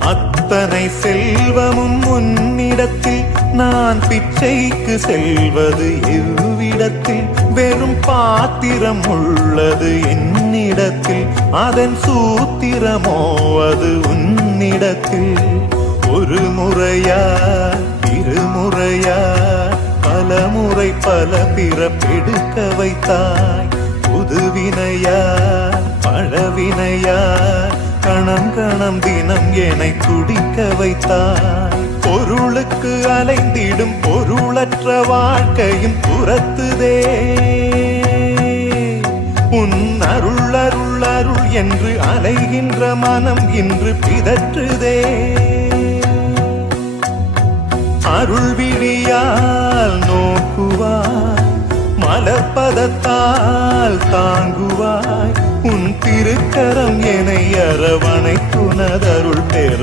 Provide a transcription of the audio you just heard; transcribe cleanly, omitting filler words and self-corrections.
அத்தனை செல்வமும் உன்னிடத்தில் நான் பிச்சைக்கு செல்வது எவ்விடத்தில் வெறும் பாத்திரம் உள்ளது என்னிடத்தில் அதன் சூத்திரமோ அது உன்னிடத்தில் ஒரு முறையா இருமுறையா பல முறை பல பிறப்பெடுக்க வைத்தாய் புதுவினையா பழவினையா கணம் கணம் தினம் என்னை துடிக்க வைத்தாய் பொருளுக்கு அலைந்திடும் பொருளற்ற வாழ்க்கையும் துரத்துதே உன் அருள் அருள் அருள் என்று அலைகின்ற மனம் இன்று பிதற்றுதே அருள் விழியால் நோக்குவாய் மலர்பதத்தால் தாங்குவாய் உன் திருக்கரம் என்னை அரவணைத்துனதருள் பெற